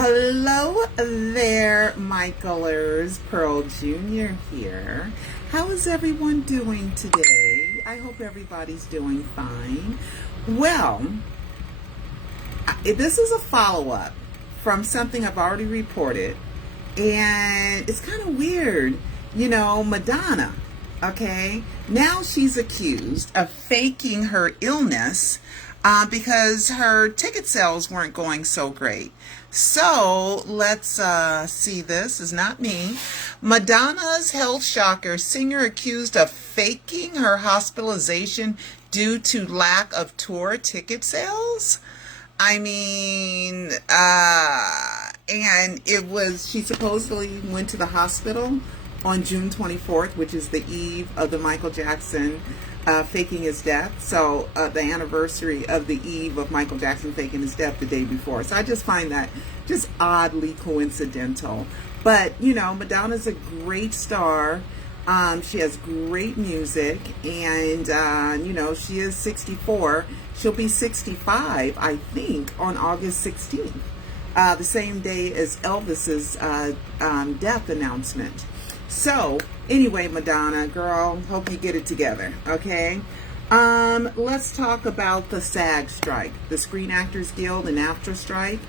Hello there, Michaelers. Pearl Jr. here. How is everyone doing today? I hope everybody's doing fine. Well, this is a follow-up from something I've already reported, and it's kind of weird. You know, Madonna, okay? Now she's accused of faking her illness because her ticket sales weren't going so great. So let's see. This is not me. Madonna's health shocker: singer accused of faking her hospitalization due to lack of tour ticket sales. I mean, and it was, she supposedly went to the hospital on June 24th, which is the eve of the Michael Jackson faking his death. So the anniversary of the eve of Michael Jackson faking his death the day before. So I just find that just oddly coincidental. But, you know, Madonna's a great star. She has great music, and, you know, she is 64. She'll be 65, I think, on August 16th, the same day as Elvis's death announcement. So, anyway, Madonna, girl, hope you get it together, okay? Let's talk about the SAG strike, the Screen Actors Guild and AFTRA strike.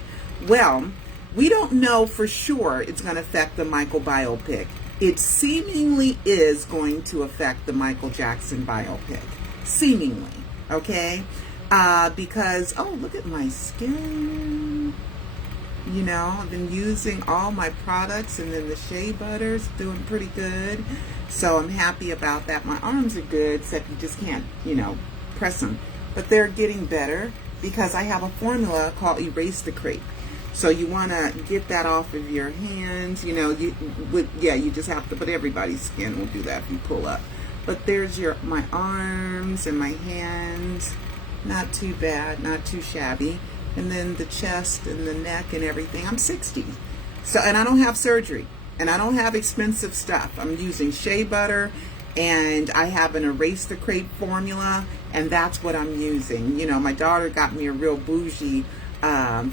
Well, we don't know for sure it's going to affect the Michael biopic. It seemingly is going to affect the Michael Jackson biopic. Seemingly, okay? Because, oh, look at my skin. You know, I've been using all my products, and then the shea butter's doing pretty good. So I'm happy about that. My arms are good, except you just can't, you know, press them. But they're getting better because I have a formula called Erase the Crepe. So you want to get that off of your hands. You know, you just have to, but everybody's skin will do that if you pull up. But there's my arms and my hands. Not too bad, not too shabby. And then the chest and the neck and everything. I'm 60. So, and I don't have surgery. And I don't have expensive stuff. I'm using shea butter, and I have an Erase the Crepe formula, and that's what I'm using. You know, my daughter got me a real bougie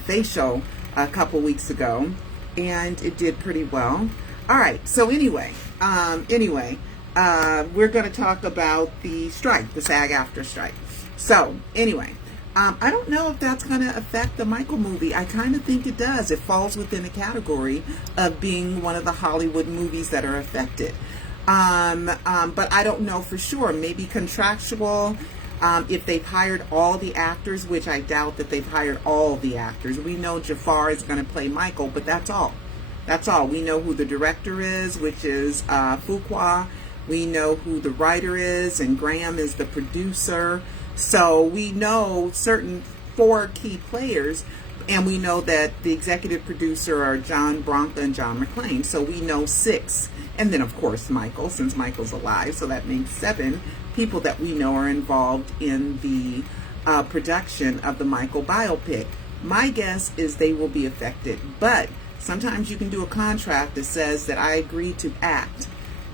facial a couple weeks ago, and it did pretty well. All right, so anyway, we're going to talk about the strike, the SAG-AFTRA strike. So anyway, I don't know if that's going to affect the Michael movie. I kind of think it does. It falls within the category of being one of the Hollywood movies that are affected. But I don't know for sure. Maybe contractual. If they've hired all the actors, which I doubt that they've hired all the actors. We know Jafar is going to play Michael, but that's all. That's all. We know who the director is, which is Fuqua. We know who the writer is, and Graham is the producer. So we know certain 4 key players, and we know that the executive producer are John Branca and John McClane. So we know 6. And then, of course, Michael, since Michael's alive. So that makes 7 people that we know are involved in the production of the Michael biopic. My guess is they will be affected. But sometimes you can do a contract that says that I agree to act.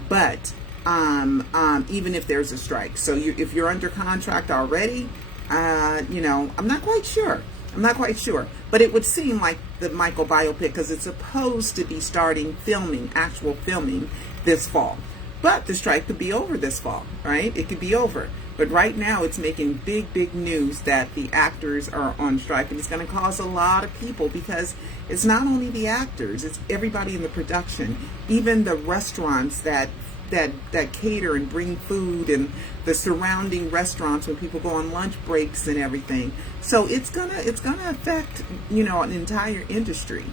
But even if there's a strike. So if you're under contract already, you know, I'm not quite sure. But it would seem like the Michael biopic, because it's supposed to be starting actual filming this fall. But the strike could be over this fall, right? It could be over. But right now it's making big news that the actors are on strike, and it's going to cause a lot of people, because it's not only the actors, it's everybody in the production, even the restaurants that cater and bring food, and the surrounding restaurants when people go on lunch breaks and everything. So it's gonna affect, you know, an entire industry.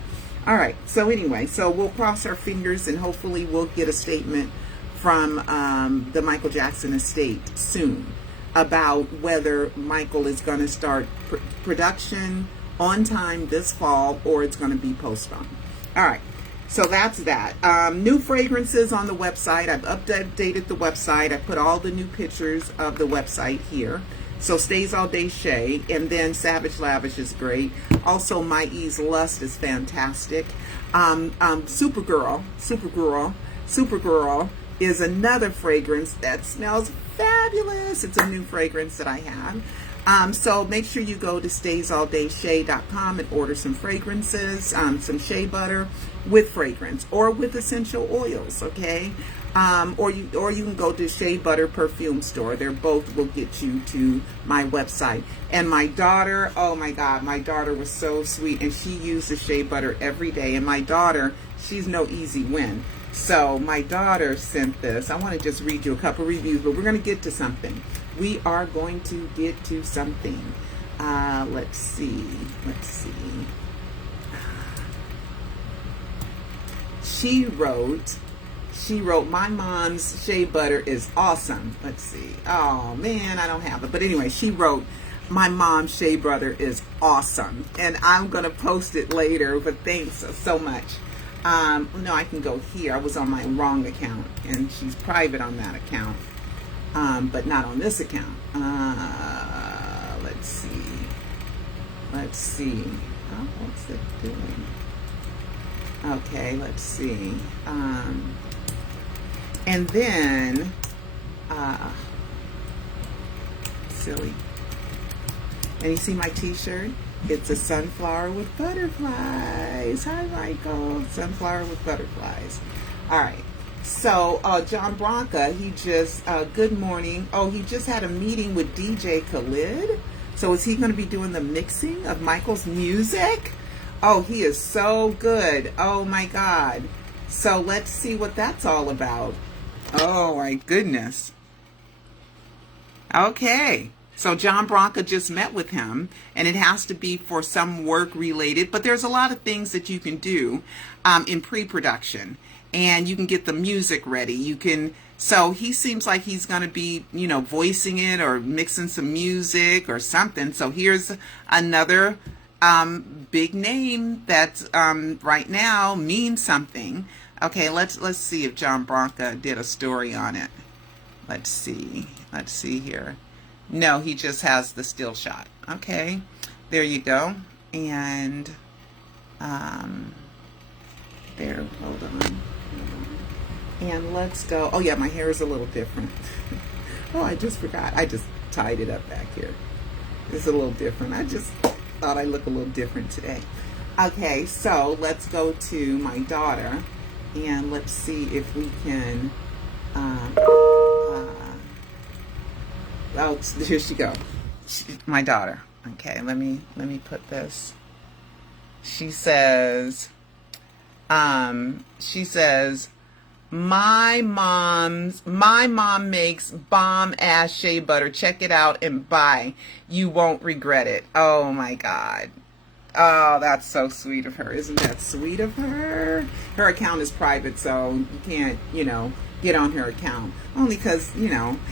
All right. So anyway, so we'll cross our fingers, and hopefully we'll get a statement from the Michael Jackson estate soon about whether Michael is going to start production on time this fall, or it's going to be postponed. All right. So that's that. New fragrances on the website. I've updated the website. I put all the new pictures of the website here. So Stays All Day Shea, and then Savage Lavish is great. Also, My Ease Lust is fantastic. Supergirl is another fragrance that smells fabulous. It's a new fragrance that I have. So make sure you go to staysalldayshay.com and order some fragrances, some shea butter with fragrance or with essential oils, okay? Or you can go to Shea Butter Perfume Store. They're both will get you to my website. And my daughter, oh my God, my daughter was so sweet, and she uses shea butter every day. And my daughter, she's no easy win. So my daughter sent this. I want to just read you a couple reviews, but we're going to get to something. We are going to get to something. Let's see. She wrote, my mom's shea butter is awesome. Let's see. Oh man, I don't have it. But anyway, she wrote, my mom's shea butter is awesome. And I'm going to post it later, but thanks so much. No, I can go here. I was on my wrong account, and she's private on that account, but not on this account. Let's see. Oh, what's it doing? Okay, let's see. And then, silly. And you see my t-shirt? It's a sunflower with butterflies. Hi, Michael. Sunflower with butterflies. All right. So, John Bronca, he just, good morning. Oh, he just had a meeting with DJ Khalid. So is he going to be doing the mixing of Michael's music? Oh, he is so good. Oh, my God. So let's see what that's all about. Oh, my goodness. Okay. So John Bronca just met with him, and it has to be for some work related, but there's a lot of things that you can do in pre-production, and you can get the music ready. So he seems like he's going to be, voicing it or mixing some music or something. So here's another big name that right now means something. Okay, let's see if John Bronca did a story on it. Let's see here. No, he just has the still shot. Okay, there you go. And there, hold on. And let's go. Oh yeah, my hair is a little different. Oh, I just forgot. I just tied it up back here. It's a little different. I just thought I look a little different today. Okay, so let's go to my daughter, and let's see if we can. Oh, here she go. My daughter. Okay, let me put this. She says, my mom makes bomb ass shea butter. Check it out and buy. You won't regret it. Oh my God. Oh, that's so sweet of her. Isn't that sweet of her? Her account is private, so you can't, get on her account. Only because,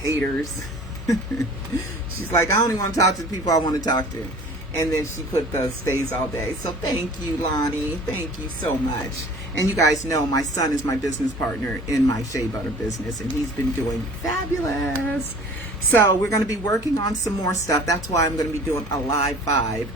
haters. She's like, I only want to talk to the people I want to talk to. And then she put the stays all day. So thank you, Lonnie. Thank you so much. And you guys know my son is my business partner in my shea butter business, and he's been doing fabulous. So we're going to be working on some more stuff. That's why I'm going to be doing a live 5.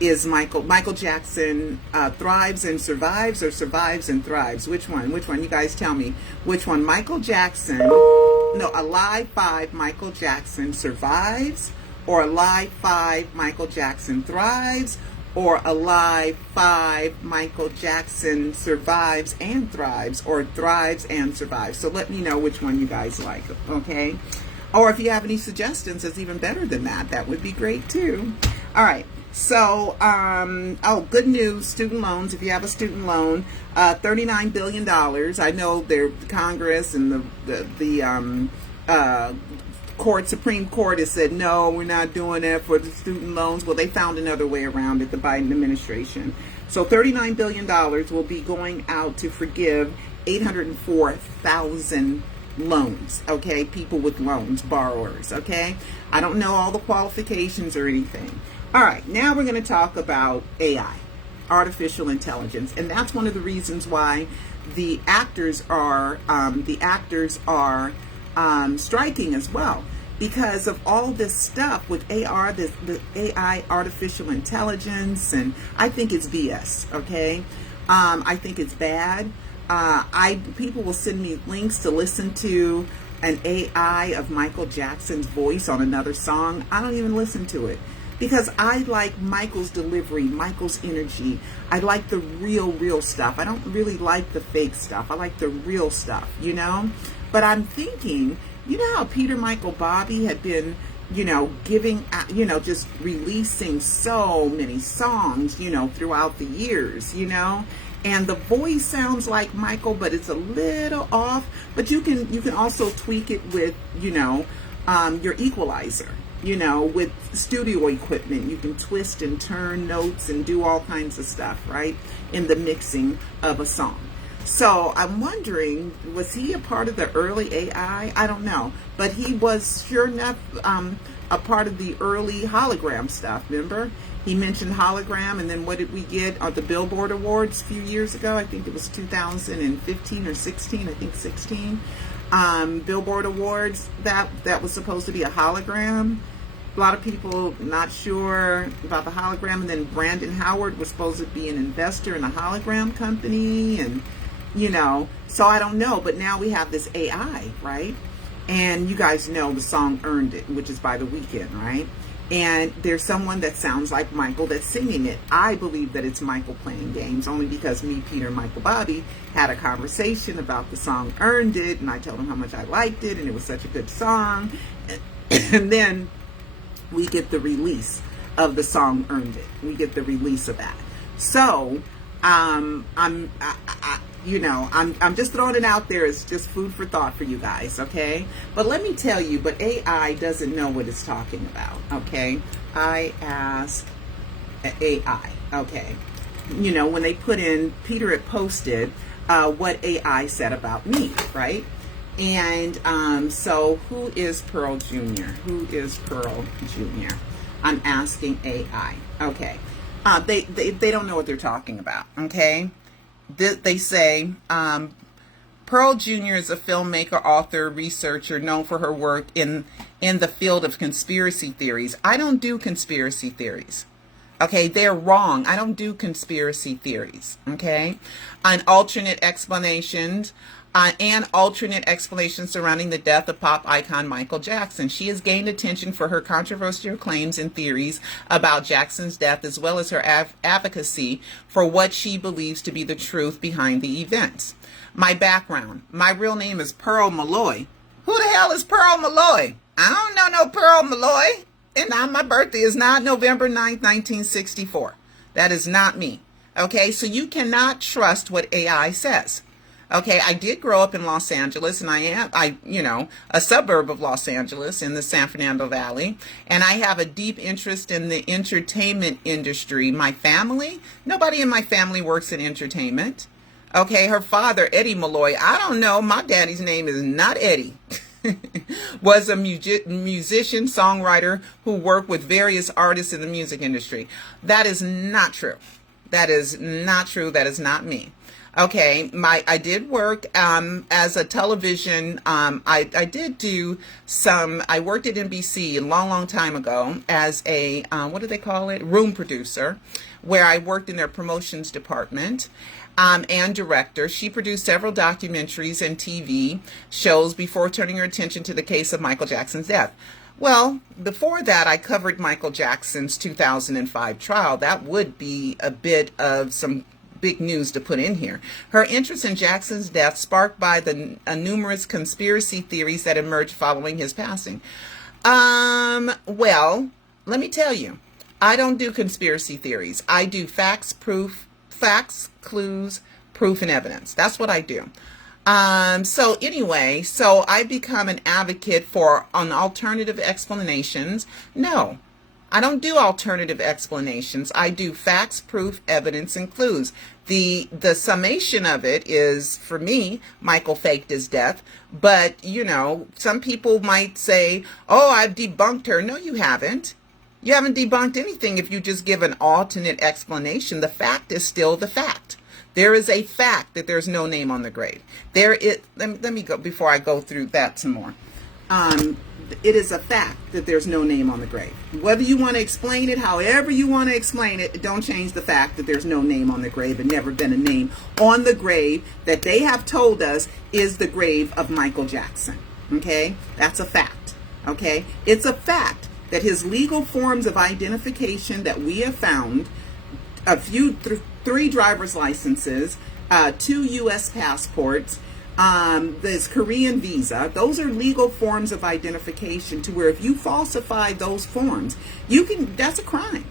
Is Michael Jackson thrives and survives, or survives and thrives? Which one? You guys tell me. Which one? Michael Jackson. No, a live 5, Michael Jackson survives, or a live 5, Michael Jackson thrives, or a live 5, Michael Jackson survives and thrives, or thrives and survives. So let me know which one you guys like, okay? Or if you have any suggestions that's even better than that, that would be great too. All right. So, good news, student loans. If you have a student loan, $39 billion. I know Congress and the Supreme Court has said, no, we're not doing that for the student loans. Well, they found another way around it, the Biden administration. So $39 billion will be going out to forgive 804,000 loans, okay? People with loans, borrowers, okay? I don't know all the qualifications or anything. All right, now we're going to talk about AI, artificial intelligence, and that's one of the reasons why the actors are striking as well, because of all this stuff with AR, the AI, artificial intelligence, and I think it's BS. Okay, I think it's bad. People will send me links to listen to an AI of Michael Jackson's voice on another song, I don't even listen to it. Because I like Michael's delivery, Michael's energy. I like the real stuff. I don't really like the fake stuff. I like the real stuff, you know? But I'm thinking, you know how Peter Michael Bobby had been, you know, giving, you know, just releasing so many songs, you know, throughout the years, you know? And the voice sounds like Michael, but it's a little off. But you can also tweak it with, you know, your equalizer. You know, with studio equipment, you can twist and turn notes and do all kinds of stuff, right, in the mixing of a song. So I'm wondering, was he a part of the early AI? I don't know. But he was, sure enough, a part of the early hologram stuff, remember? He mentioned hologram, and then what did we get at the Billboard Awards a few years ago? I think it was 2015 or 16, I think 16. Billboard Awards, that was supposed to be a hologram. A lot of people not sure about the hologram, and then Brandon Howard was supposed to be an investor in a hologram company, and you know, so I don't know, but now we have this AI, right? And you guys know the song Earned It, which is by The Weeknd, right? And there's someone that sounds like Michael that's singing it. I believe that it's Michael playing games, only because me, Peter, Michael Bobby had a conversation about the song Earned It, and I told him how much I liked it, and it was such a good song. And then we get the release of the song Earned It. We get the release of that. So, you know, I'm just throwing it out there. It's just food for thought for you guys, okay? But let me tell you, but AI doesn't know what it's talking about, okay? I asked AI, okay? You know, when they put in, Peter had posted what AI said about me, right? And so who is Pearl Jr.? Who is Pearl Jr.? I'm asking AI, okay? They don't know what they're talking about, okay? They say Pearl Jr. is a filmmaker, author, researcher known for her work in the field of conspiracy theories. I don't do conspiracy theories. Okay, they're wrong. I don't do conspiracy theories. Okay, and alternate explanations surrounding the death of pop icon Michael Jackson. She has gained attention for her controversial claims and theories about Jackson's death, as well as her advocacy for what she believes to be the truth behind the events. My background. My real name is Pearl Malloy. Who the hell is Pearl Malloy? I don't know no Pearl Malloy. And my birthday is not November 9th, 1964. That is not me. Okay, so you cannot trust what AI says. Okay, I did grow up in Los Angeles, and I am a suburb of Los Angeles in the San Fernando Valley, and I have a deep interest in the entertainment industry. My family, nobody in my family works in entertainment. Okay, her father, Eddie Malloy, I don't know, my daddy's name is not Eddie, was a musician, songwriter who worked with various artists in the music industry. That is not true. That is not true. That is not me. Okay, I did work as a television, I did do some, I worked at NBC a long time ago as a, what do they call it, room producer, where I worked in their promotions department and director. She produced several documentaries and TV shows before turning her attention to the case of Michael Jackson's death. Well, before that, I covered Michael Jackson's 2005 trial. That would be a bit of some big news to put in here. Her interest in Jackson's death sparked by the numerous conspiracy theories that emerged following his passing. Well, let me tell you, I don't do conspiracy theories. I do facts, clues, proof, and evidence. That's what I do. So anyway, so I become an advocate for alternative explanations. No, I don't do alternative explanations. I do facts, proof, evidence, and clues. The summation of it is, for me, Michael faked his death. But, you know, some people might say, oh, I've debunked her. No, you haven't. You haven't debunked anything if you just give an alternate explanation. The fact is still the fact. There is a fact that there's no name on the grave. There is, let me go before I go through that some more. It is a fact that there's no name on the grave. Whether you want to explain it, however you want to explain it, don't change the fact that there's no name on the grave and never been a name on the grave that they have told us is the grave of Michael Jackson. Okay, that's a fact. Okay, it's a fact that his legal forms of identification that we have found, three driver's licenses, 2 U.S. passports, this Korean visa, those are legal forms of identification to where if you falsify those forms, that's a crime.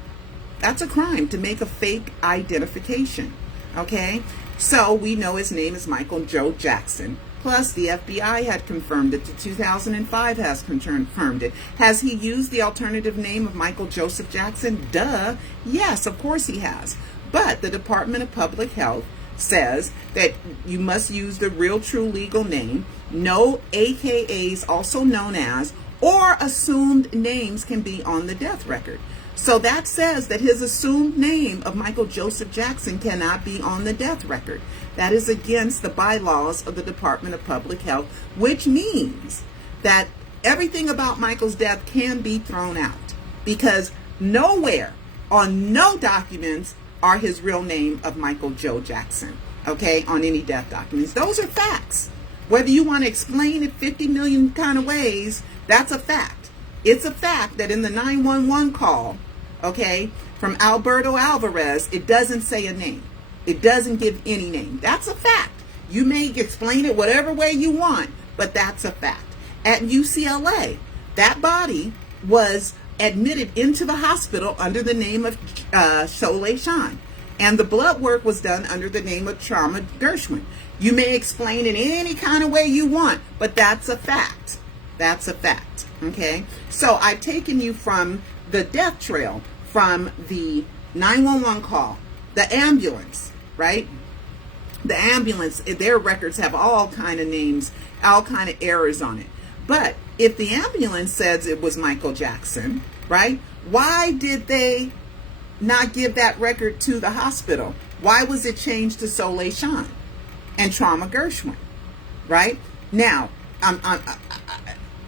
That's a crime to make a fake identification. Okay, so we know his name is Michael Joe Jackson. Plus, the FBI had confirmed it. The 2005 has confirmed it. Has he used the alternative name of Michael Joseph Jackson? Duh. Yes, of course he has. But the Department of Public Health says that you must use the real, true legal name. No AKAs, also known as, or assumed names can be on the death record. So that says that his assumed name of Michael Joseph Jackson cannot be on the death record. That is against the bylaws of the Department of Public Health, which means that everything about Michael's death can be thrown out because nowhere on no documents are his real name of Michael Joe Jackson, okay, on any death documents. Those are facts. Whether you want to explain it 50 million kind of ways, that's a fact. It's a fact that in the 911 call, okay, from Alberto Alvarez, it doesn't say a name. It doesn't give any name. That's a fact. You may explain it whatever way you want, but that's a fact. At UCLA, that body was admitted into the hospital under the name of SHAUN, and the blood work was done under the name of Trauma Gershwin. You may explain it any kind of way you want, but that's a fact. That's a fact. Okay? So I've taken you from the death trail, from the 911 call, the ambulance, right? The ambulance, their records have all kind of names, all kind of errors on it. But if the ambulance says it was Michael Jackson, right? Why did they not give that record to the hospital? Why was it changed to SHAUN and Trauma Gershwin, right? Now,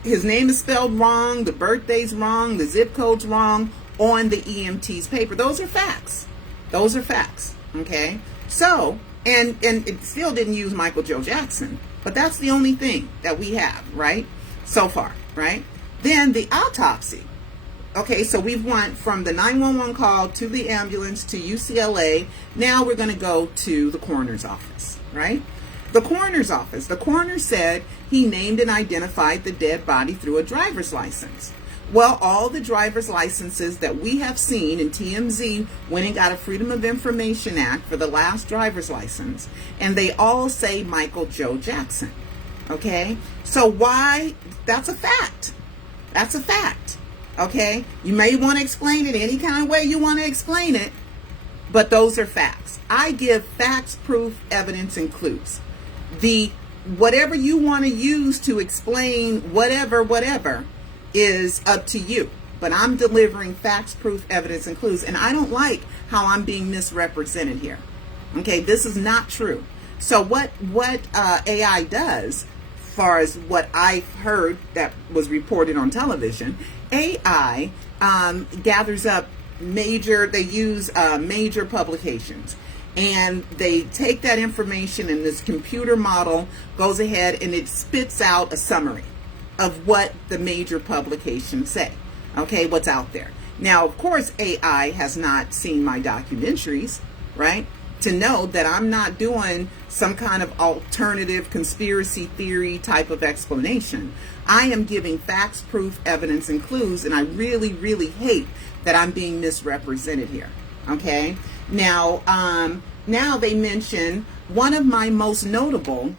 his name is spelled wrong, the birthday's wrong, the zip code's wrong on the EMT's paper. Those are facts. Those are facts, okay? So, and it still didn't use Michael Joe Jackson, but that's the only thing that we have, right? So far, right? Then the autopsy. Okay, so we've went from the 911 call to the ambulance to UCLA. Now we're going to go to the coroner's office, right? The coroner's office. The coroner said he named and identified the dead body through a driver's license. Well, all the driver's licenses that we have seen in TMZ went and got a Freedom of Information Act for the last driver's license, and they all say Michael Joe Jackson. Okay? So why? That's a fact. That's a fact. Okay? You may want to explain it any kind of way you want to explain it, but those are facts. I give facts, proof, evidence, and clues. Whatever you want to use to explain whatever is up to you. But I'm delivering facts, proof, evidence, and clues, and I don't like how I'm being misrepresented here. Okay, this is not true. So what AI does, as far as what I've heard that was reported on television, AI gathers up they use major publications. And they take that information, and this computer model goes ahead and it spits out a summary of what the major publications say. Okay, what's out there. Now, of course, AI has not seen my documentaries, right? To know that I'm not doing some kind of alternative conspiracy theory type of explanation. I am giving facts, proof, evidence, and clues, and I really, really hate that I'm being misrepresented here. Okay? Now they mention one of my most notable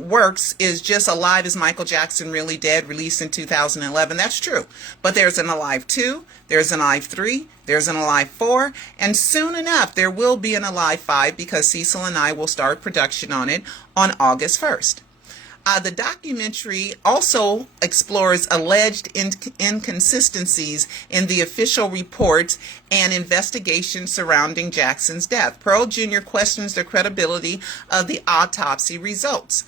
works is just Alive, Is Michael Jackson Really Dead, released in 2011. That's true. But there's an Alive 2, there's an Alive 3, there's an Alive 4, and soon enough there will be an Alive 5 because Cecil and I will start production on it on August 1st. The documentary also explores alleged inconsistencies in the official reports and investigations surrounding Jackson's death. Pearl Jr. questions the credibility of the autopsy results,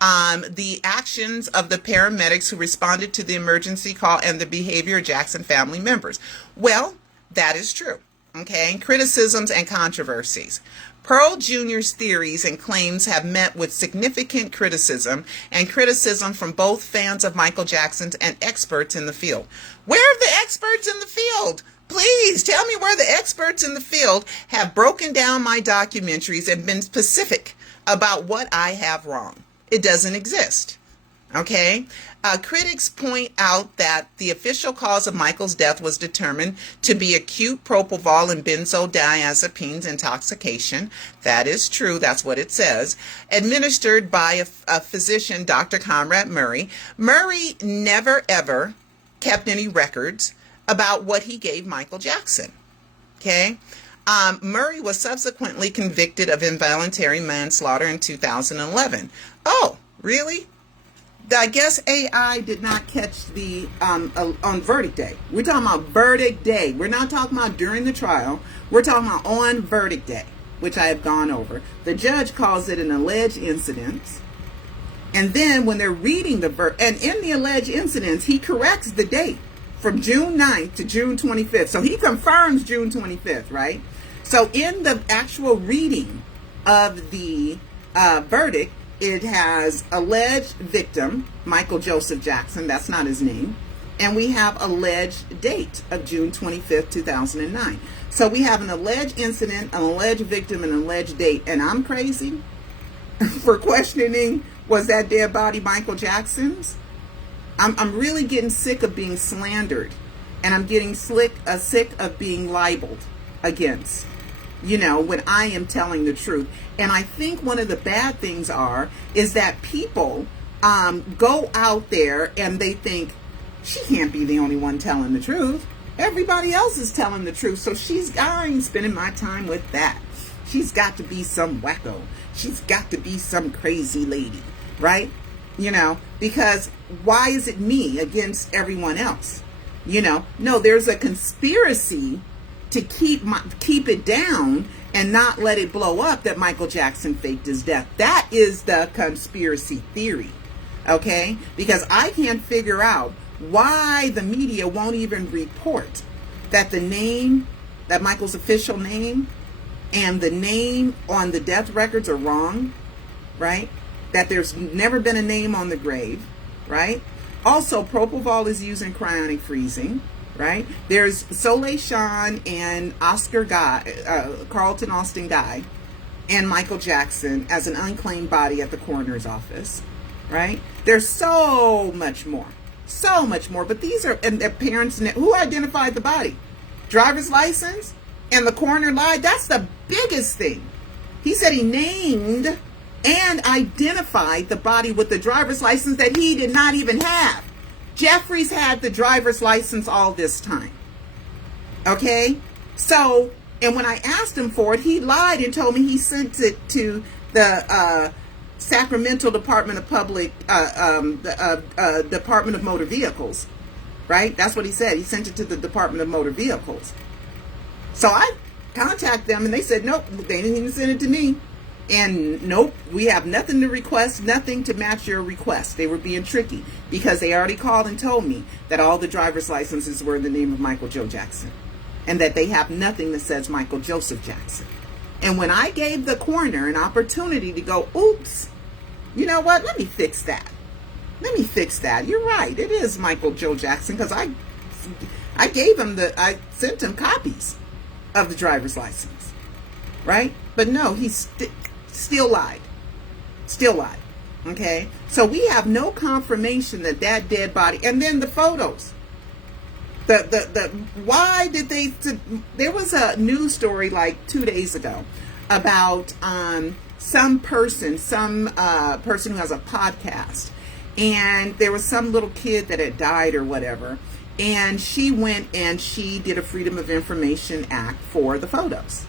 the actions of the paramedics who responded to the emergency call, and the behavior of Jackson family members. Well, that is true. Okay, criticisms and controversies. Pearl Jr.'s theories and claims have met with significant criticism from both fans of Michael Jackson's and experts in the field. Where are the experts in the field? Please tell me where the experts in the field have broken down my documentaries and been specific about what I have wrong. It doesn't exist. Okay? Critics point out that the official cause of Michael's death was determined to be acute propofol and benzodiazepines intoxication. That is true. That's what it says. Administered by a physician, Dr. Conrad Murray. Murray never, ever kept any records about what he gave Michael Jackson. Okay? Murray was subsequently convicted of involuntary manslaughter in 2011. Oh, really? I guess AI did not catch the on verdict day. We're talking about verdict day. We're not talking about during the trial. We're talking about on verdict day, which I have gone over. The judge calls it an alleged incident. And then when they're reading the and in the alleged incidents, he corrects the date from June 9th to June 25th. So he confirms June 25th, right? So in the actual reading of the verdict, it has alleged victim, Michael Joseph Jackson, that's not his name, and we have alleged date of June 25th, 2009. So we have an alleged incident, an alleged victim, and an alleged date, and I'm crazy for questioning, was that dead body Michael Jackson's? I'm really getting sick of being slandered, and I'm getting sick of being libeled against, when I am telling the truth. And I think one of the bad things is that people go out there and they think, she can't be the only one telling the truth. Everybody else is telling the truth. So I ain't spending my time with that. She's got to be some wacko. She's got to be some crazy lady, right? Because why is it me against everyone else? No, there's a conspiracy to keep it down and not let it blow up that Michael Jackson faked his death. That is the conspiracy theory, okay? Because I can't figure out why the media won't even report that that Michael's official name and the name on the death records are wrong, right? That there's never been a name on the grave, right? Also, propofol is used in cryonic freezing, right? There's SOULE, SHAUN, and Carlton Austin Guy, and Michael Jackson as an unclaimed body at the coroner's office, right? There's so much more. But these are, and their parents, who identified the body? Driver's license? And the coroner lied? That's the biggest thing. He said he named and identified the body with the driver's license that he did not even have. Jeffries had the driver's license all this time. Okay? So, and when I asked him for it, he lied and told me he sent it to the Sacramento Department of Department of Motor Vehicles. Right? That's what he said. He sent it to the Department of Motor Vehicles. So I contacted them and they said, nope, they didn't even send it to me. And nope, we have nothing to request, nothing to match your request. They were being tricky because they already called and told me that all the driver's licenses were in the name of Michael Joe Jackson and that they have nothing that says Michael Joseph Jackson. And when I gave the coroner an opportunity to go, oops, you know what? Let me fix that. You're right. It is Michael Joe Jackson because I sent him copies of the driver's license, right? But no, he's still lied. Okay? So we have no confirmation that dead body, and then the photos. Why did there was a news story like 2 days ago about some person who has a podcast, and there was some little kid that had died or whatever, and she went and she did a Freedom of Information Act for the photos.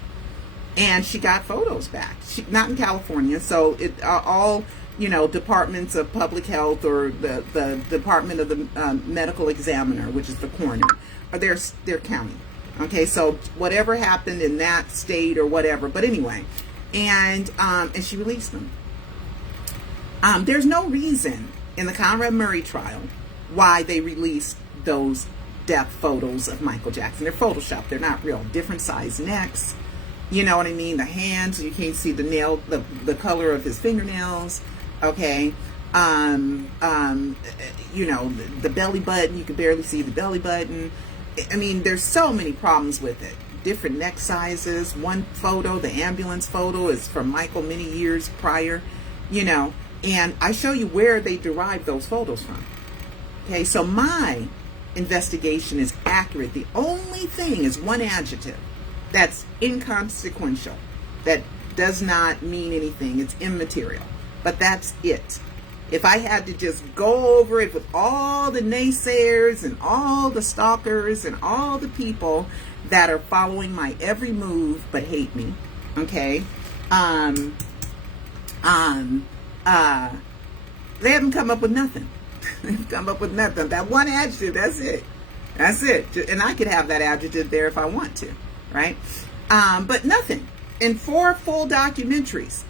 And she got photos back. Not in California, so it all departments of public health or the Department of the Medical Examiner, which is the coroner, or their county. Okay, so whatever happened in that state or whatever, but anyway, and she released them. There's no reason in the Conrad Murray trial why they released those death photos of Michael Jackson. They're photoshopped. They're not real. Different size necks. You know what I mean? The hands, you can't see the color of his fingernails. Okay. You know, the belly button, you can barely see the belly button. I mean, there's so many problems with it. Different neck sizes. One photo, the ambulance photo, is from Michael many years prior, you know, and I show you where they derived those photos from. Okay, so my investigation is accurate. The only thing is one adjective that's inconsequential, that does not mean anything. It's immaterial, but that's it. If I had to just go over it with all the naysayers and all the stalkers and all the people that are following my every move but hate me, okay? They haven't come up with nothing. They've come up with nothing. That one adjective, that's it. That's it. And I could have that adjective there if I want to, right? But nothing. In 4 full documentaries,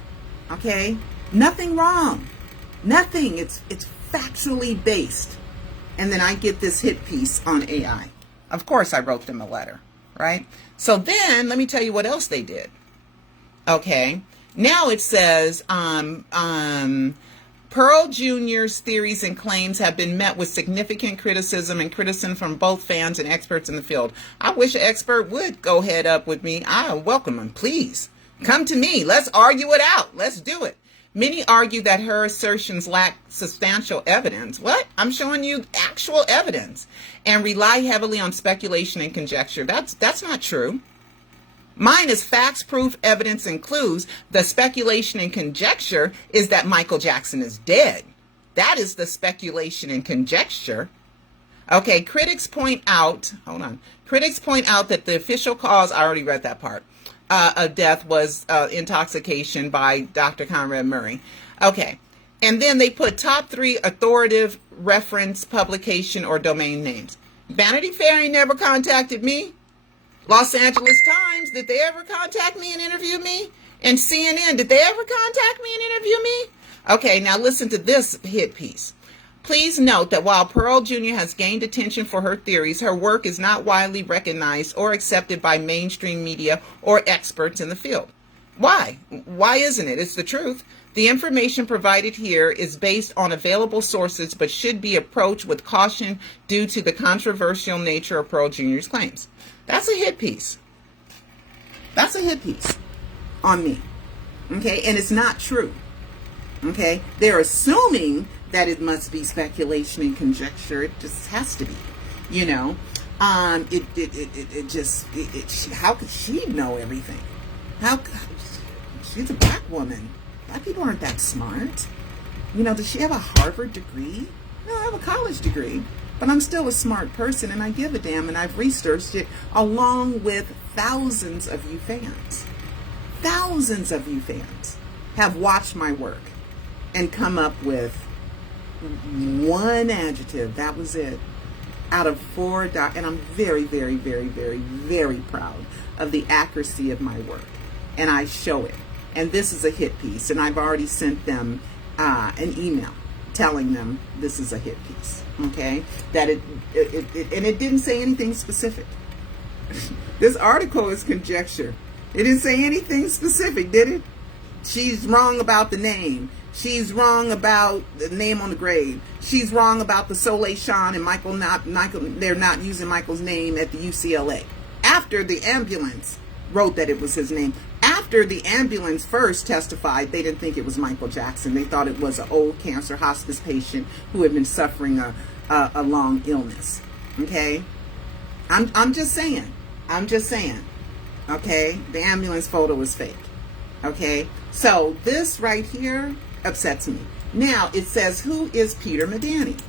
okay? Nothing wrong. Nothing. It's factually based. And then I get this hit piece on AI. Of course I wrote them a letter, right? So then let me tell you what else they did. Okay. Now it says Pearl Jr.'s theories and claims have been met with significant criticism and criticism from both fans and experts in the field. I wish an expert would go head up with me. I welcome him. Please come to me. Let's argue it out. Let's do it. Many argue that her assertions lack substantial evidence. What? I'm showing you actual evidence, and rely heavily on speculation and conjecture. That's not true. Mine is facts, proof, evidence, and clues. The speculation and conjecture is that Michael Jackson is dead. That is the speculation and conjecture. Okay, critics point out that the official cause, I already read that part, of death was intoxication by Dr. Conrad Murray. Okay, and then they put top 3 authoritative reference, publication, or domain names. Vanity Fair ain't never contacted me. Los Angeles Times, did they ever contact me and interview me? And CNN, did they ever contact me and interview me? Okay, now listen to this hit piece. Please note that while Pearl Jr. has gained attention for her theories, her work is not widely recognized or accepted by mainstream media or experts in the field. Why? Why isn't it? It's the truth. The information provided here is based on available sources, but should be approached with caution due to the controversial nature of Pearl Jr.'s claims. That's a hit piece. That's a hit piece on me. Okay, and it's not true. Okay, they're assuming that it must be speculation and conjecture. It just has to be, you know. How could she know everything? She's a black woman. Black people aren't that smart. You know, does she have a Harvard degree? No, I have a college degree, but I'm still a smart person, and I give a damn, and I've researched it along with thousands of you fans. Thousands of you fans have watched my work and come up with one adjective. That was it. Out of 4 and I'm very, very, very, very, very proud of the accuracy of my work, and I show it. And this is a hit piece, and I've already sent them an email telling them this is a hit piece. Okay, that it didn't say anything specific. This article is conjecture. It didn't say anything specific, did it? She's wrong about the name. She's wrong about the name on the grave. She's wrong about the SOULE, SHAUN, and Michael. They're not using Michael's name at the UCLA. After the ambulance wrote that it was his name. After the ambulance first testified, they didn't think it was Michael Jackson. They thought it was an old cancer hospice patient who had been suffering a long illness. Okay, I'm just saying. Okay, the ambulance photo was fake. Okay, so this right here upsets me. Now it says, who is Peter Medani?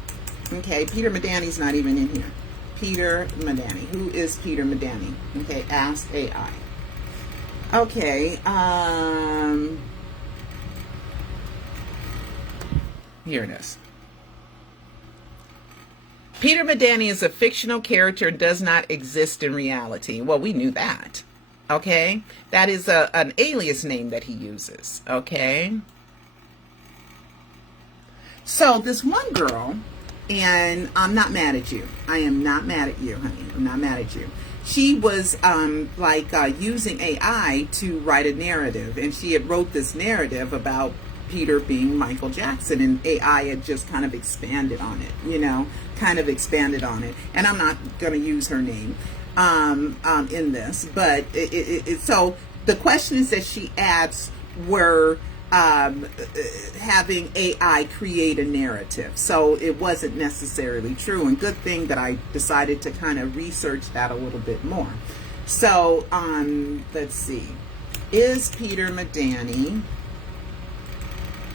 Okay, Peter Medani's not even in here. Peter Medani. Who is Peter Medani? Okay, ask AI. Okay, here it is. Peter Medani is a fictional character and does not exist in reality. Well, we knew that. Okay, that is an alias name that he uses. Okay, so this one girl And I'm not mad at you. I am not mad at you, honey. I'm not mad at you. She was using AI to write a narrative, and she had wrote this narrative about Peter being Michael Jackson, and AI had just kind of expanded on it, kind of expanded on it. And I'm not going to use her name in this, but so the questions that she adds were having AI create a narrative. So it wasn't necessarily true, and good thing that I decided to kind of research that a little bit more. So let's see, is Peter Medani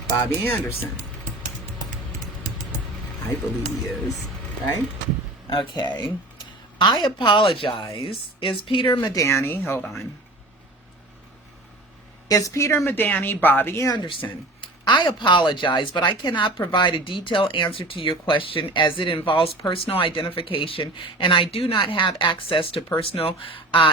Bobby Anderson? I believe he is, right? Okay. I apologize. Is Peter Medani, hold on. Is Peter Medani Bobby Anderson? I apologize, but I cannot provide a detailed answer to your question as it involves personal identification, and I do not have access to personal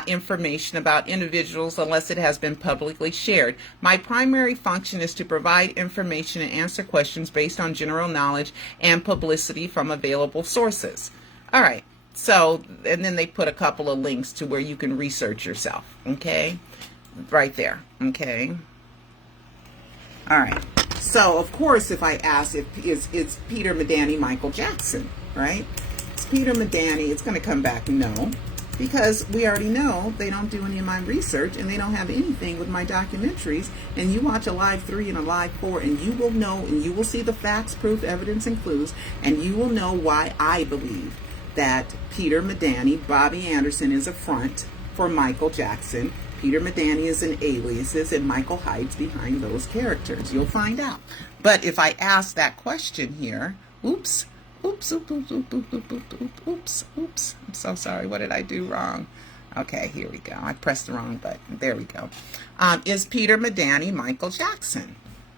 information about individuals unless it has been publicly shared. My primary function is to provide information and answer questions based on general knowledge and publicity from available sources. All right, so, and then they put a couple of links to where you can research yourself, okay? Right there, okay? All right. So, of course, if I ask if it's Peter Medani Michael Jackson, right? It's Peter Medani, it's going to come back no, because we already know they don't do any of my research, and they don't have anything with my documentaries. And you watch a Live 3 and a Live 4, and you will know, and you will see the facts, proof, evidence, and clues, and you will know why I believe that Peter Medani, Bobby Anderson, is a front for Michael Jackson. Peter Medani is an aliases, and Michael hides behind those characters. You'll find out. But if I ask that question here, oops, I'm so sorry. What did I do wrong? Okay, here we go. I pressed the wrong button. There we go. Is Peter Medani Michael Jackson?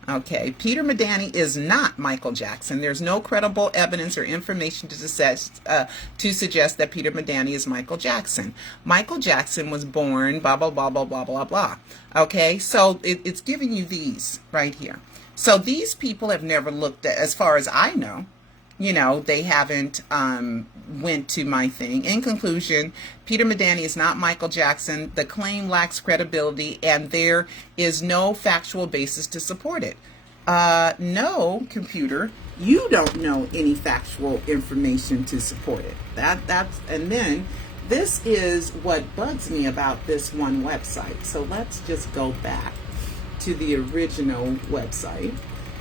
Okay, Peter Medani is not Michael Jackson. There's no credible evidence or information to suggest that Peter Medani is Michael Jackson. Michael Jackson was born, blah, blah, blah, blah, blah, blah, blah. Okay, so it's giving you these right here. So these people have never looked at, as far as I know, they haven't went to my thing. In conclusion, Peter Medani is not Michael Jackson. The claim lacks credibility, and there is no factual basis to support it. No, computer, you don't know any factual information to support it. And then this is what bugs me about this one website. So let's just go back to the original website,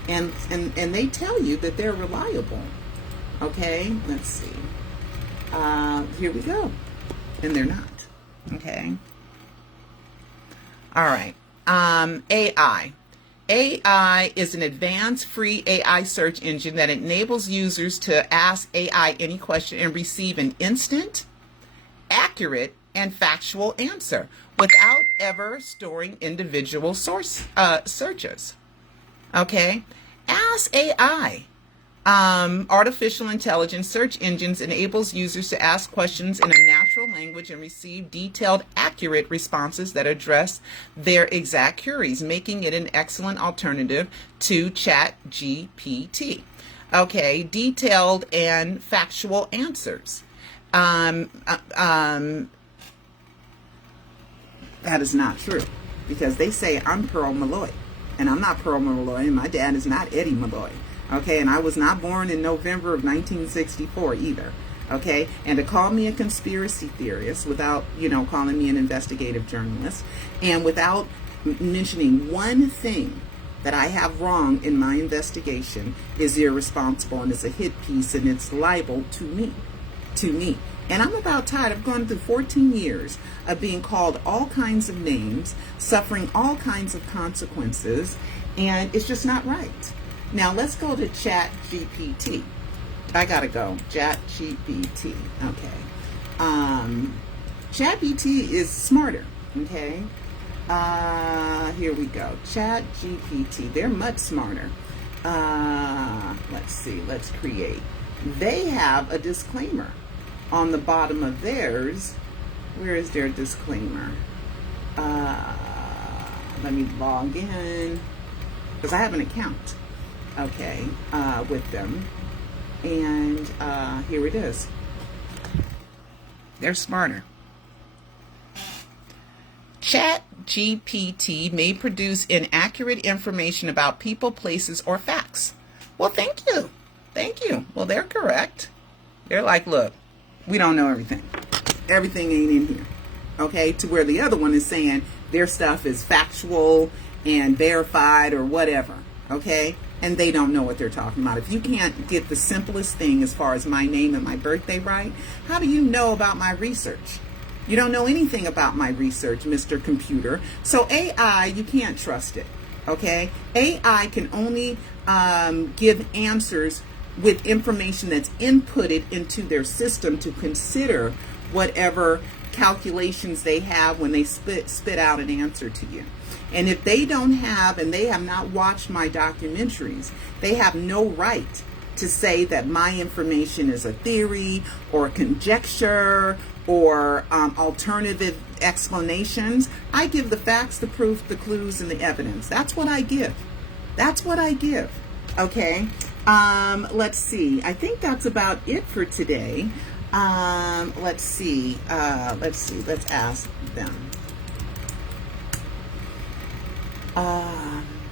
and they tell you that they're reliable. Okay, let's see. Here we go. And they're not. Okay. All right. AI. AI is an advanced free AI search engine that enables users to ask AI any question and receive an instant, accurate, and factual answer without ever storing individual searches. Okay. Ask AI. Artificial intelligence search engines enables users to ask questions in a natural language and receive detailed, accurate responses that address their exact queries, making it an excellent alternative to ChatGPT. Okay, detailed and factual answers. That is not true, because they say I'm Pearl Malloy, and I'm not Pearl Malloy, and my dad is not Eddie Malloy. Okay, and I was not born in November of 1964 either. Okay, and to call me a conspiracy theorist without, calling me an investigative journalist, and without mentioning one thing that I have wrong in my investigation is irresponsible, and it's a hit piece, and it's libel to me. And I'm about tired of going through 14 years of being called all kinds of names, suffering all kinds of consequences, and it's just not right. Now let's go to ChatGPT. I gotta go. ChatGPT. Okay. ChatGPT is smarter. Okay. Here we go. ChatGPT. They're much smarter. Let's see. Let's create. They have a disclaimer on the bottom of theirs. Where is their disclaimer? Let me log in, because I have an account. Okay, with them. And here it is. They're smarter. Chat GPT may produce inaccurate information about people, places, or facts. Well, thank you. Thank you. Well, they're correct. They're like, look, we don't know everything. Everything ain't in here. Okay? To where the other one is saying their stuff is factual and verified or whatever. Okay? And they don't know what they're talking about. If you can't get the simplest thing as far as my name and my birthday right, how do you know about my research? You don't know anything about my research, Mr. Computer. So AI, you can't trust it. Okay? AI can only give answers with information that's inputted into their system to consider whatever calculations they have when they spit out an answer to you. And if they don't have, and they have not watched my documentaries, they have no right to say that my information is a theory or a conjecture or alternative explanations. I give the facts, the proof, the clues, and the evidence. That's what I give. That's what I give. Okay. Let's see. I think that's about it for today. Let's see. Let's ask them.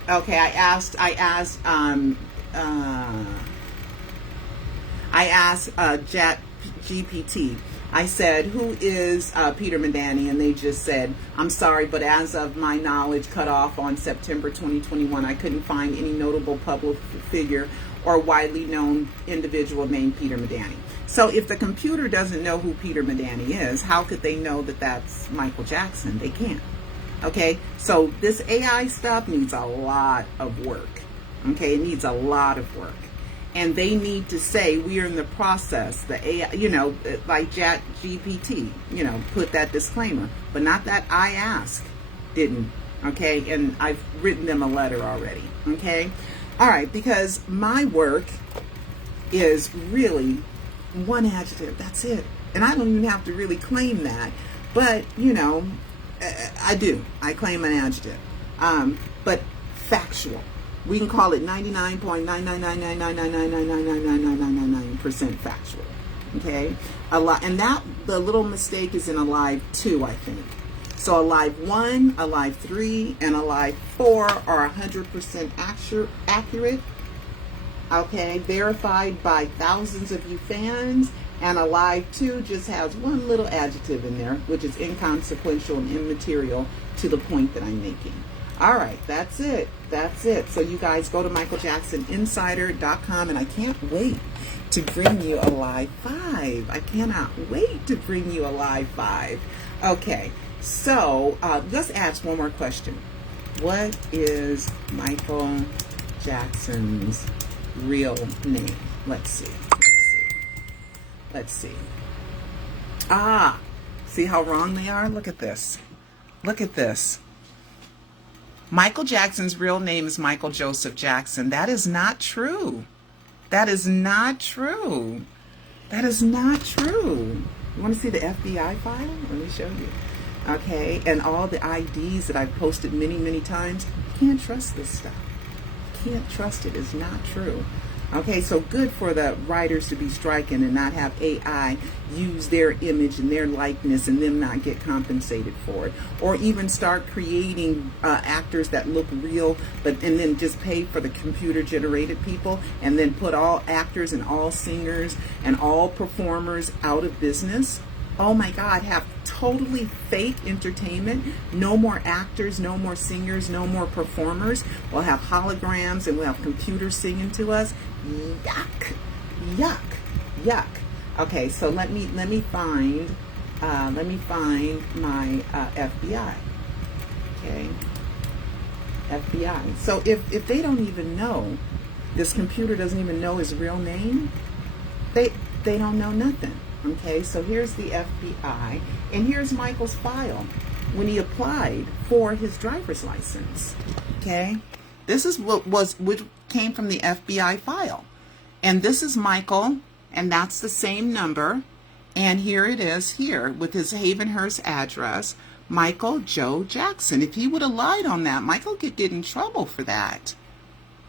Okay. I asked Chat GPT. I said, who is Peter Medani? And they just said, I'm sorry, but as of my knowledge, cut off on September 2021, I couldn't find any notable public figure or widely known individual named Peter Medani. So if the computer doesn't know who Peter Medani is, how could they know that that's Michael Jackson? They can't. Okay, so this AI stuff needs a lot of work. Okay, it needs a lot of work. And they need to say, we are in the process, the AI, like Chat GPT, put that disclaimer, but not that I ask didn't, okay? And I've written them a letter already, okay? All right, because my work is really one adjective, that's it. And I don't even have to really claim that, but, I do. I claim an adjective, but factual. We can call it 99.9999999999999% factual. Okay, and that the little mistake is in alive 2, I think. So alive 1, alive 3, and alive 4 are 100% accurate. Okay, verified by thousands of you fans. And alive 2 just has one little adjective in there, which is inconsequential and immaterial to the point that I'm making. All right, that's it. That's it. So you guys go to michaeljacksoninsider.com, and I can't wait to bring you a live 5. I cannot wait to bring you a live 5. Okay, so let's ask one more question. What is Michael Jackson's real name? Let's see. Let's see. See how wrong they are? Look at this. Look at this. Michael Jackson's real name is Michael Joseph Jackson. That is not true. That is not true. That is not true. You want to see the FBI file? Let me show you. Okay, and all the IDs that I've posted many, many times. You can't trust this stuff. You can't trust it. It's not true. Okay, so good for the writers to be striking and not have AI use their image and their likeness and them not get compensated for it. Or even start creating actors that look real, and then just pay for the computer-generated people, and then put all actors and all singers and all performers out of business. Oh my God, have totally fake entertainment. No more actors, no more singers, no more performers. We'll have holograms and we'll have computers singing to us. Yuck, yuck, yuck. Okay, so let me find my FBI. Okay, FBI. So if they don't even know, this computer doesn't even know his real name, they don't know nothing. Okay, so here's the FBI, and here's Michael's file when he applied for his driver's license. Okay, this is which came from the FBI file, and this is Michael, and that's the same number, and here it is here with his Havenhurst address, Michael Joe Jackson. If he would have lied on that, Michael could get in trouble for that.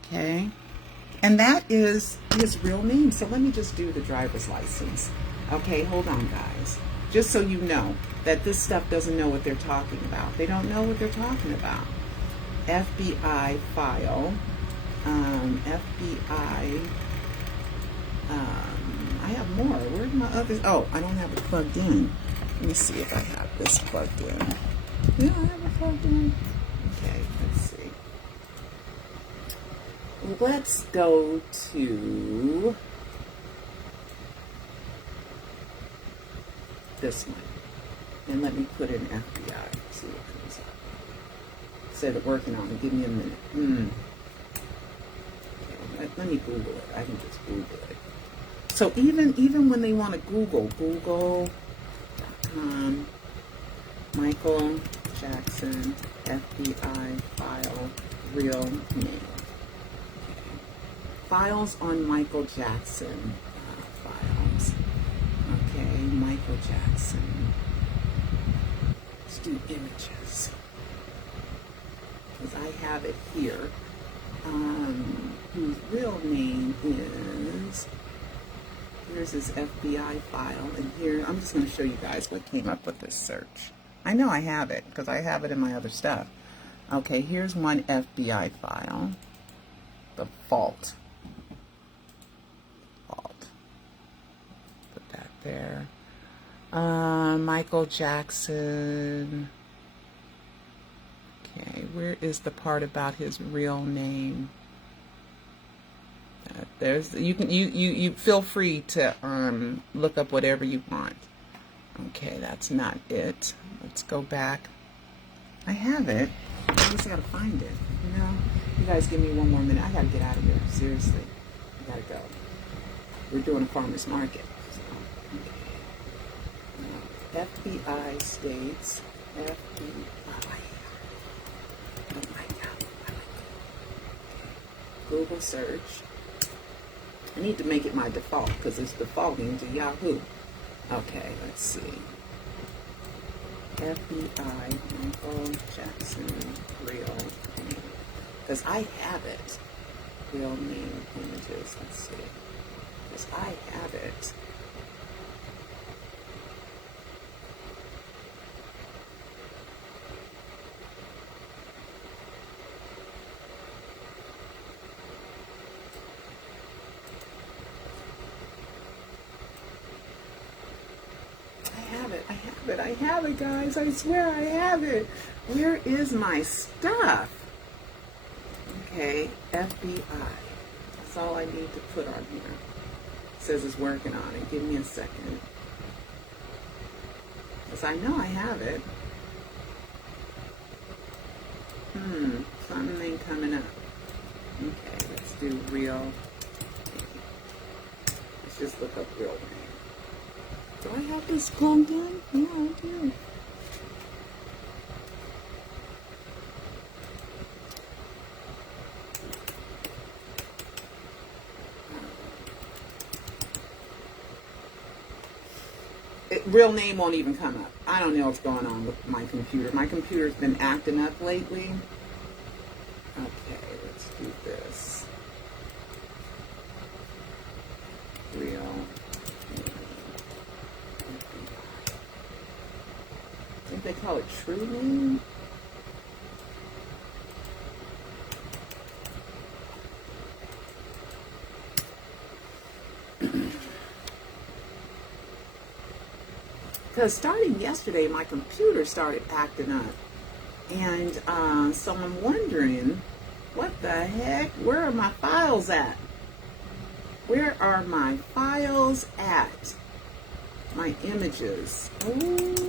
Okay, And that is his real name. So let me just do the driver's license. Okay, hold on, guys. Just so you know that this stuff doesn't know what they're talking about. They don't know what they're talking about. FBI file. FBI. I have more. Where's my others? Oh, I don't have it plugged in. Let me see if I have this plugged in. Yeah, I have it plugged in. Okay, let's see. Let's go to this one. And let me put in FBI. See what comes up. Said it working on it. Give me a minute. Okay, let me Google it. I can just Google it. So even when they want to Google.com, Michael Jackson, FBI file, real name. Files on Michael Jackson files. Okay, Michael Jackson. Let's do images. Because I have it here. Whose real name is... Here's his FBI file, and here, I'm just going to show you guys what came up with this search. I know I have it, because I have it in my other stuff. Okay, here's one FBI file. The fault. Put that there. Michael Jackson. Okay, where is the part about his real name? There's you feel free to look up whatever you want. Okay, that's not it. Let's go back. I have it. I just gotta find it. You know, you guys give me one more minute. I gotta get out of here. Seriously, I gotta go. We're doing a farmer's market. So, okay. FBI states FBI. Oh my God. Google search. I need to make it my default because it's defaulting to Yahoo. Okay, let's see. FBI Michael Jackson real name. Because I have it. Real name images. Let's see. Because I have it. I have it, guys. I swear I have it. Where is my stuff? Okay, FBI. That's all I need to put on here. It says it's working on it. Give me a second. Because I know I have it. Something ain't coming up. Okay, let's do real name. Let's just look up real name. Do I have this plugged in? Yeah, I do. Real name won't even come up. I don't know what's going on with my computer. My computer's been acting up lately. Okay, let's do this. Real. I think they call it true name. Because starting yesterday, my computer started acting up. And so I'm wondering, what the heck? Where are my files at? Where are my files at? My images. Oh,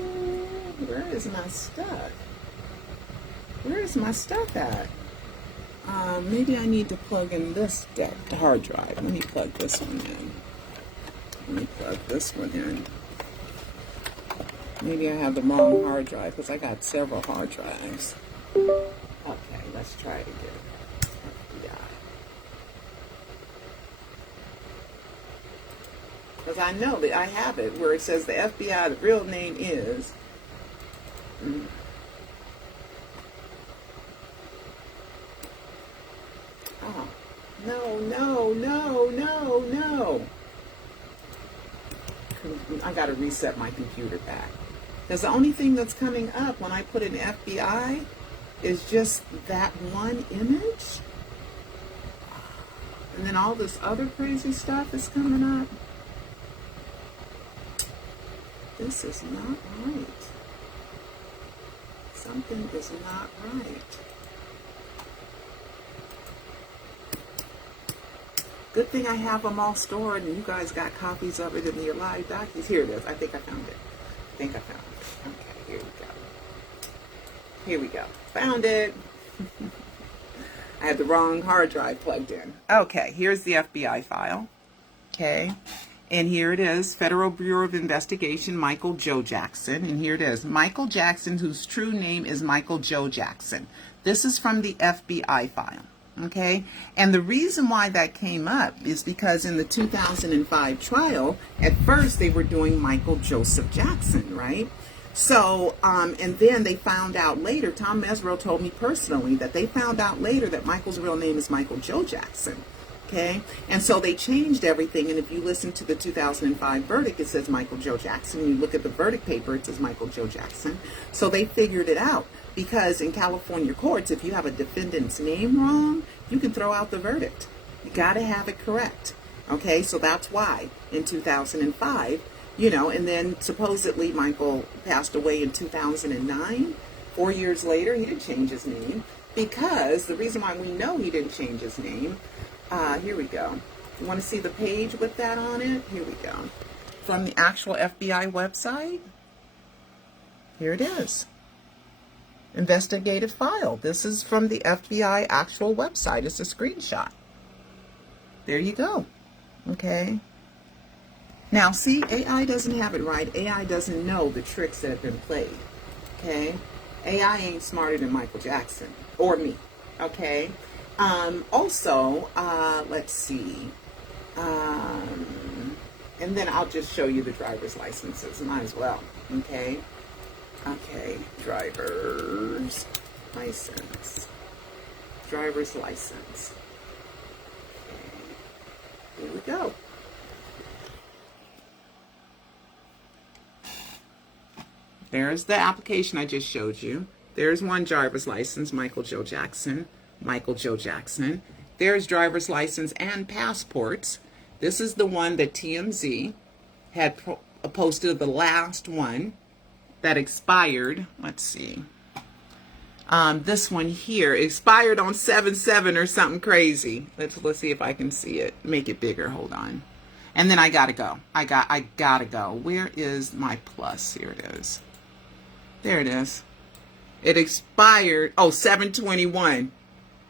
where is my stuff? Where is my stuff at? Maybe I need to plug in this hard drive. Let me plug this one in. Let me plug this one in. Maybe I have the wrong hard drive because I got several hard drives. Okay, let's try it again. FBI. Because I know that I have it where it says the FBI, the real name is. Oh, no. no, no, no, no. I got to reset my computer back. Because the only thing that's coming up when I put in FBI is just that one image. And then all this other crazy stuff is coming up. This is not right. Something is not right. Good thing I have them all stored and you guys got copies of it in your live documents. Here it is. I think I found it. Okay, here we go. Here we go. Found it. I had the wrong hard drive plugged in. Okay, here's the FBI file. Okay. And here it is, Federal Bureau of Investigation, Michael Joe Jackson. And here it is, Michael Jackson, whose true name is Michael Joe Jackson. This is from the FBI file, okay? And the reason why that came up is because in the 2005 trial, at first they were doing Michael Joseph Jackson, right? So, and then they found out later, Tom Mesrell told me personally, that they found out later that Michael's real name is Michael Joe Jackson. Okay, and so they changed everything, and if you listen to the 2005 verdict, it says Michael Joe Jackson. You look at the verdict paper, it says Michael Joe Jackson. So they figured it out, because in California courts, if you have a defendant's name wrong, you can throw out the verdict. You got to have it correct. Okay, so that's why in 2005, you know, and then supposedly Michael passed away in 2009. 4 years later, he didn't change his name, because the reason why we know he didn't change his name, here we go. You want to see the page with that on it? Here we go. From the actual FBI website. Here it is. Investigative file. This is from the FBI actual website. It's a screenshot. There you go. Okay. Now, see, AI doesn't have it right. AI doesn't know the tricks that have been played. Okay. AI ain't smarter than Michael Jackson or me. Okay. Also, let's see, and then I'll just show you the driver's licenses, might as well, okay, driver's license, okay, here we go. There's the application I just showed you. There's one driver's license, Michael Joe Jackson. There's driver's license and passports. This is the one that TMZ had posted, the last one that expired. Let's see. This one here expired on 7/7 or something crazy. Let's see if I can see it. Make it bigger. Hold on. And then I gotta go. I gotta go. Where is my plus? Here it is. There it is. It expired. Oh, 7/21.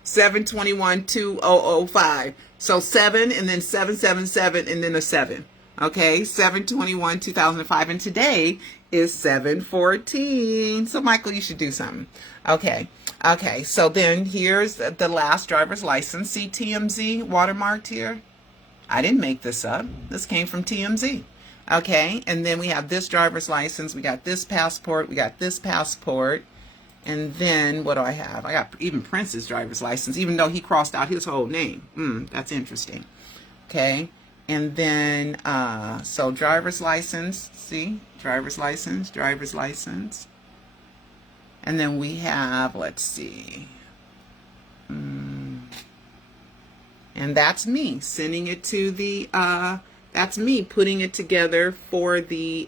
7/21/2005. So 7 and then 777 and then a 7. Okay, 7/21/2005, and today is 7/14. So Michael, you should do something. Okay. So then here's the last driver's license. See TMZ watermarked here. I didn't make this up. This came from TMZ. Okay, and then we have this driver's license. We got this passport. And then what do I have? I got even Prince's driver's license, even though he crossed out his whole name. That's interesting. Okay. And then, so driver's license, see? Driver's license. And then we have, let's see. And that's me sending it to the, that's me putting it together for the,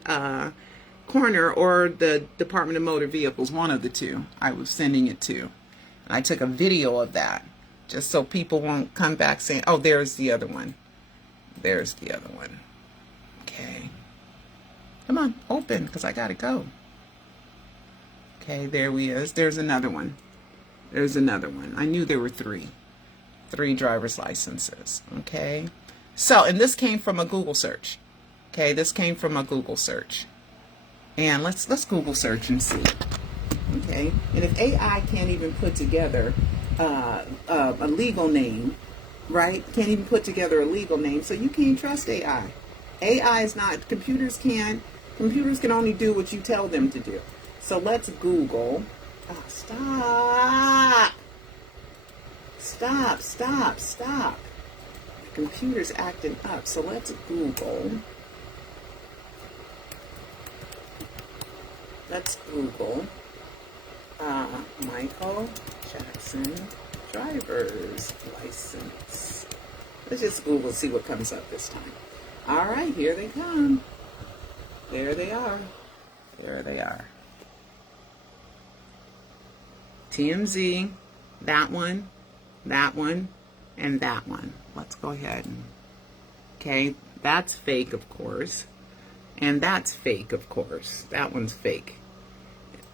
coroner or the Department of Motor Vehicles, one of the two I was sending it to. And I took a video of that just so people won't come back saying, oh, there's the other one. Okay. Come on, open, because I got to go. Okay, there he is. There's another one. I knew there were three driver's licenses. Okay. So, and this came from a Google search. Okay, And let's Google search and see. Okay, and if AI can't even put together a legal name, right? Can't even put together a legal name, so you can't trust AI. AI is not. Computers can only do what you tell them to do. So let's Google. Oh, stop! Computer's acting up, so let's Google. Let's Google Michael Jackson driver's license. Let's just Google, see what comes up this time. All right, here they come. There they are. There they are. TMZ, that one, and that one. Let's go ahead. Okay, that's fake, of course. And that's fake, of course. That one's fake.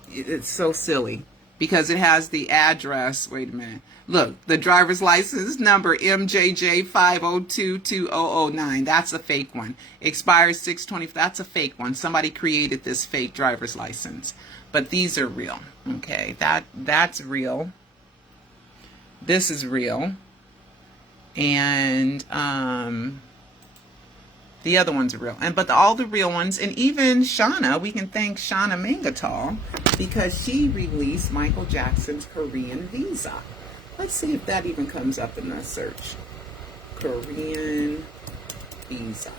It's so silly because it has the address. Wait a minute. Look, the driver's license number MJJ5022009. That's a fake one. Expires 6/20. That's a fake one. Somebody created this fake driver's license. But these are real. Okay, that's real. This is real. And the other ones are real. But all the real ones, and even Shauna, we can thank Shauna Mangatal because she released Michael Jackson's Korean visa. Let's see if that even comes up in the search. Korean visa.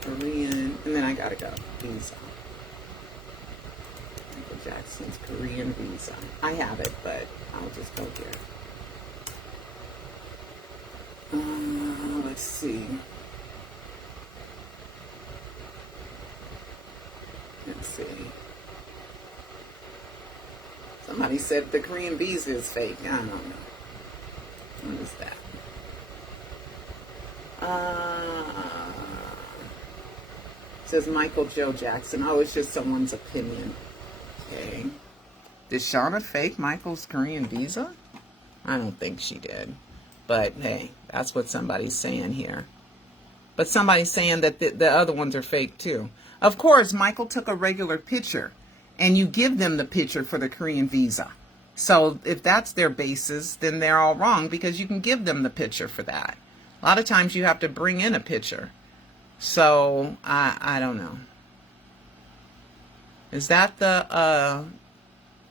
Korean, and then I gotta go. Visa. Michael Jackson's Korean visa. I have it, but I'll just go here. Let's see. Let's see. Somebody said the Korean visa is fake. I don't know. What is that? It says Michael Joe Jackson. Oh, it's just someone's opinion. Okay. Did Shauna fake Michael's Korean visa? I don't think she did. But hey, that's what somebody's saying here. But somebody's saying that the other ones are fake too. Of course, Michael took a regular picture, and you give them the picture for the Korean visa. So if that's their basis, then they're all wrong because you can give them the picture for that. A lot of times you have to bring in a picture. So I don't know. Is that the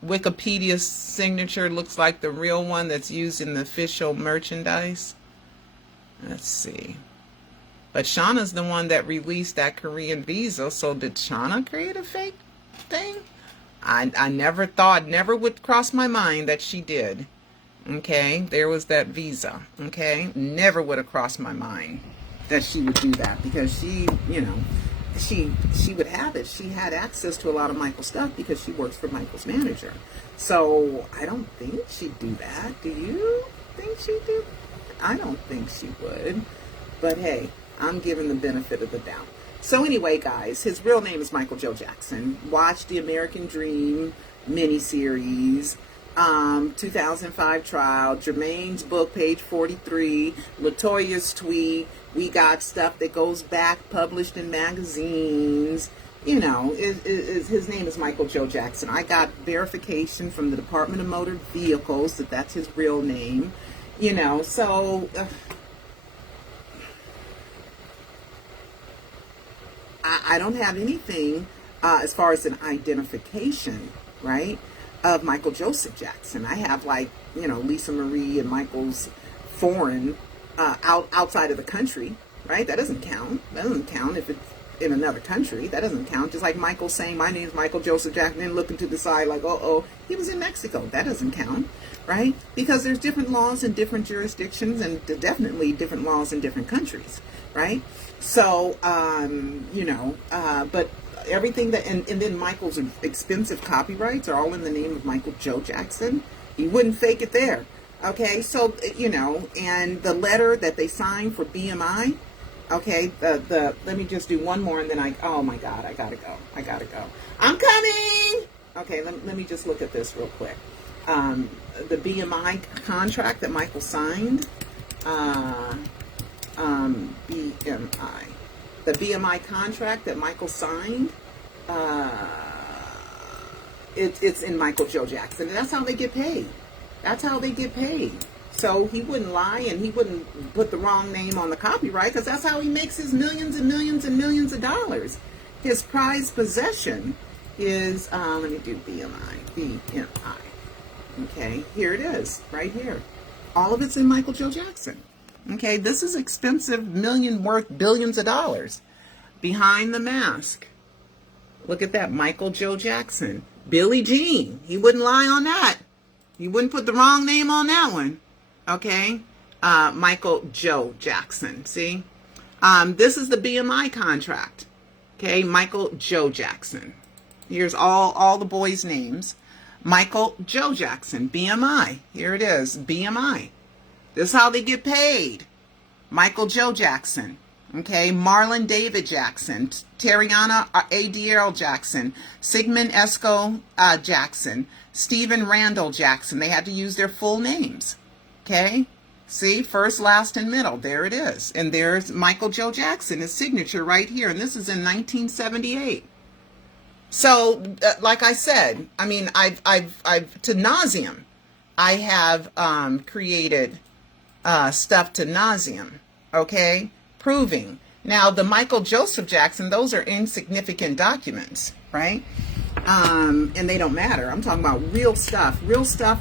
Wikipedia signature? Looks like the real one that's used in the official merchandise. Let's see. But Shauna's the one that released that Korean visa. So did Shauna create a fake thing? I never thought, never would cross my mind that she did. Okay, there was that visa. Okay, never would have crossed my mind that she would do that because she, you know, she would have it. She had access to a lot of Michael's stuff because she works for Michael's manager. So I don't think she'd do that. Do you think she'd do? I don't think she would. But hey, I'm giving the benefit of the doubt. So anyway, guys, his real name is Michael Joe Jackson. Watch the American Dream miniseries, 2005 trial, Jermaine's book, page 43, LaToya's tweet. We got stuff that goes back, published in magazines. You know, his name is Michael Joe Jackson. I got verification from the Department of Motor Vehicles that that's his real name. You know, so I don't have anything as far as an identification, right, of Michael Joseph Jackson. I have, like, you know, Lisa Marie and Michael's foreign outside of the country, right? That doesn't count. That doesn't count if it's in another country. That doesn't count. Just like Michael saying, my name is Michael Joseph Jackson, and looking to the side like, oh, he was in Mexico. That doesn't count, right? Because there's different laws in different jurisdictions and definitely different laws in different countries, right? So, you know, but everything that, and then Michael's expensive copyrights are all in the name of Michael Joe Jackson. He wouldn't fake it there. Okay, so, you know, and the letter that they signed for BMI, okay, let me just do one more and then oh my God, I gotta go. I'm coming! Okay, let me just look at this real quick. The BMI contract that Michael signed, BMI. The BMI contract that Michael signed, it's in Michael Joe Jackson. And that's how they get paid. That's how they get paid. So he wouldn't lie and he wouldn't put the wrong name on the copyright because that's how he makes his millions and millions and millions of dollars. His prized possession is, let me do BMI. Okay, here it is, right here. All of it's in Michael Joe Jackson. Okay, this is expensive, million worth billions of dollars. Behind the Mask. Look at that, Michael Joe Jackson. Billie Jean, he wouldn't lie on that. He wouldn't put the wrong name on that one. Okay, Michael Joe Jackson, see? This is the BMI contract. Okay, Michael Joe Jackson. Here's all the boys' names. Michael Joe Jackson, BMI. Here it is, BMI. This is how they get paid. Michael Joe Jackson. Okay, Marlon David Jackson, Terriana A.D.L. Jackson, Sigmund Esco Jackson, Stephen Randall Jackson. They had to use their full names. Okay, see, first, last, and middle. There it is. And there's Michael Joe Jackson, his signature right here. And this is in 1978. So, like I said, I mean, I've to nauseam, I have created stuff to nauseam, okay, proving. Now, the Michael Joseph Jackson, those are insignificant documents, right? And they don't matter. I'm talking about real stuff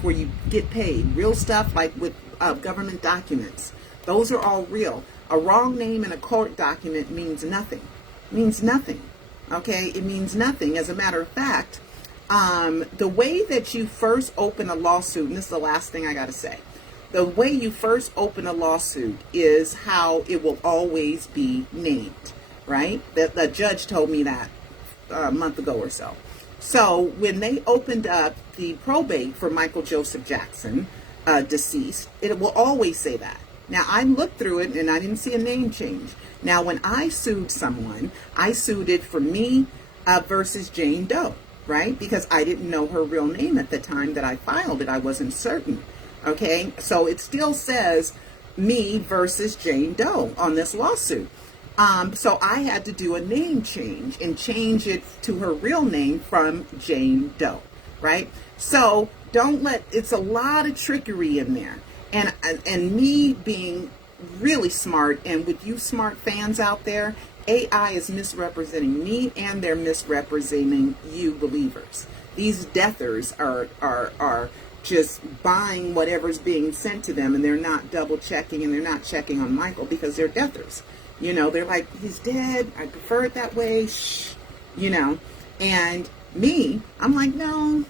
where you get paid, real stuff like with government documents. Those are all real. A wrong name in a court document means nothing. Means nothing. Okay, it means nothing. As a matter of fact, the way that you first open a lawsuit, and this is the last thing I got to say, the way you first open a lawsuit is how it will always be named, right? The judge told me that a month ago or so. So when they opened up the probate for Michael Joseph Jackson, deceased, it will always say that. Now, I looked through it and I didn't see a name change. Now, when I sued someone, I sued it for me versus Jane Doe, right? Because I didn't know her real name at the time that I filed it. I wasn't certain. Okay, so it still says me versus Jane Doe on this lawsuit. So I had to do a name change and change it to her real name from Jane Doe, right? So don't let, it's a lot of trickery in there. And me being really smart, and with you smart fans out there, AI is misrepresenting me and they're misrepresenting you believers. These deathers are just buying whatever's being sent to them, and they're not double checking, and they're not checking on Michael because they're deathers. You know, they're like, he's dead, I prefer it that way, shh, you know. And me, I'm like, no,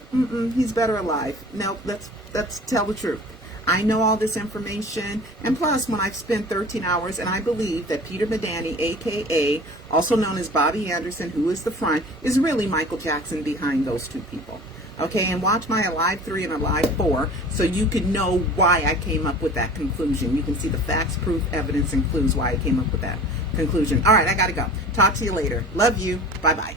he's better alive. No, let's tell the truth. I know all this information, and plus when I've spent 13 hours, and I believe that Peter Medani, aka also known as Bobby Anderson, who is the front, is really Michael Jackson behind those two people. Okay, and watch my Alive 3 and Alive 4 so you can know why I came up with that conclusion. You can see the facts, proof, evidence, and clues why I came up with that conclusion. All right, I gotta go. Talk to you later. Love you. Bye-bye.